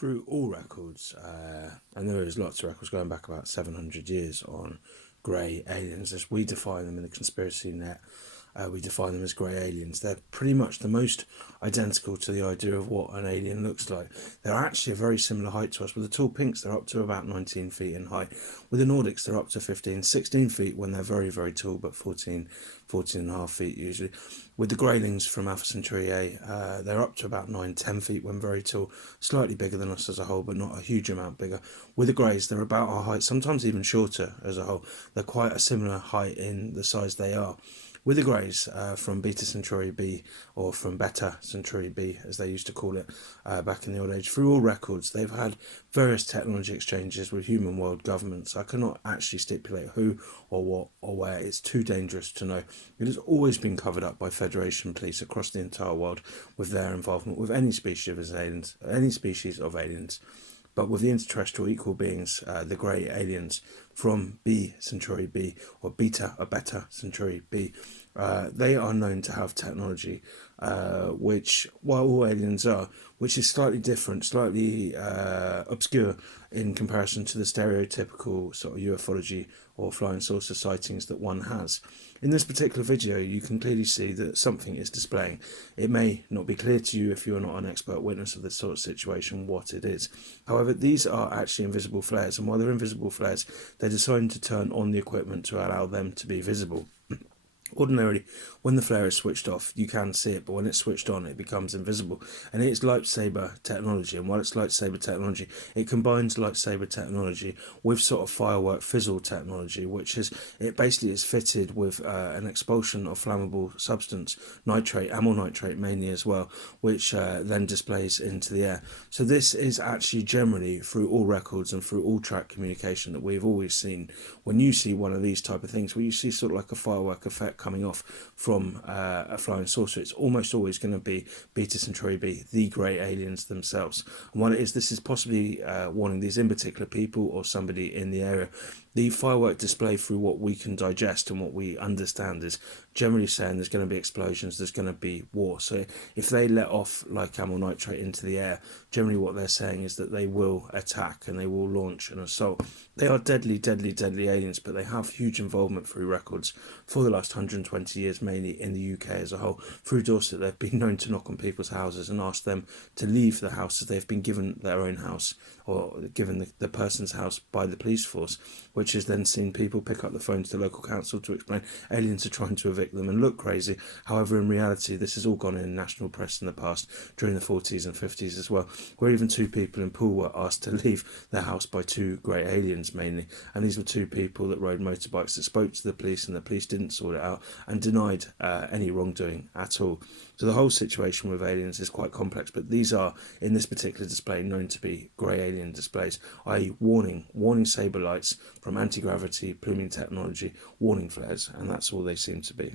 through all records, and there is lots of records going back about 700 years on grey aliens, as we define them in the conspiracy net. We define them as grey aliens. They're pretty much the most identical to the idea of what an alien looks like. They're actually a very similar height to us. With the tall pinks, they're up to about 19 feet in height. With the Nordics, they're up to 15, 16 feet when they're very, very tall, but 14 and a half feet usually. With the greylings from Alpha Centauri A, they're up to about 9, 10 feet when very tall, slightly bigger than us as a whole, but not a huge amount bigger. With the greys, they're about our height, sometimes even shorter as a whole. They're quite a similar height in the size they are. With the greys from Beta Centauri B, or from Beta Centauri B as they used to call it back in the old age, through all records they've had various technology exchanges with human world governments. I cannot actually stipulate who or what or where. It's too dangerous to know. It has always been covered up by Federation police across the entire world with their involvement with any species of aliens. But with the extraterrestrial equal beings, the grey aliens from B Centauri B, or Beta Centauri B, they are known to have technology, which, while all aliens are, which is slightly different, slightly obscure in comparison to the stereotypical sort of ufology or flying saucer sightings that one has. In this particular video, you can clearly see that something is displaying. It may not be clear to you if you are not an expert witness of this sort of situation what it is. However, these are actually invisible flares, and while they're invisible flares, they're designed to turn on the equipment to allow them to be visible. Ordinarily, when the flare is switched off, you can see it, but when it's switched on, it becomes invisible. And it's lightsaber technology, and while it's lightsaber technology, it combines lightsaber technology with sort of firework fizzle technology, which is, it basically is fitted with an expulsion of flammable substance, nitrate, amyl nitrate mainly as well, which then displays into the air. So this is actually generally, through all records and through all track communication that we've always seen, when you see one of these type of things, where you see sort of like a firework effect coming off from a flying saucer, it's almost always going to be Beta Centauri B, the grey aliens themselves. And what it is, this is possibly warning these in particular people or somebody in the area. The firework display, through what we can digest and what we understand, is generally saying there's going to be explosions, there's going to be war. So if they let off like amyl nitrate into the air, generally what they're saying is that they will attack and they will launch an assault. They are deadly, deadly, deadly aliens, but they have huge involvement through records for the last 120 years, mainly in the UK as a whole. Through Dorset, they've been known to knock on people's houses and ask them to leave the house as they've been given their own house, or given the person's house by the police force, which has then seen people pick up the phone to the local council to explain aliens are trying to evict them and look crazy. However, in reality, this has all gone in national press in the past, during the 40s and 50s as well, where even 2 people in Poole were asked to leave their house by 2 grey aliens mainly. And these were 2 people that rode motorbikes that spoke to the police, and the police didn't sort it out and denied any wrongdoing at all. So the whole situation with aliens is quite complex, but these are, in this particular display, known to be grey alien displays, i.e. warning saber lights from anti-gravity pluming technology, warning flares, and that's all they seem to be.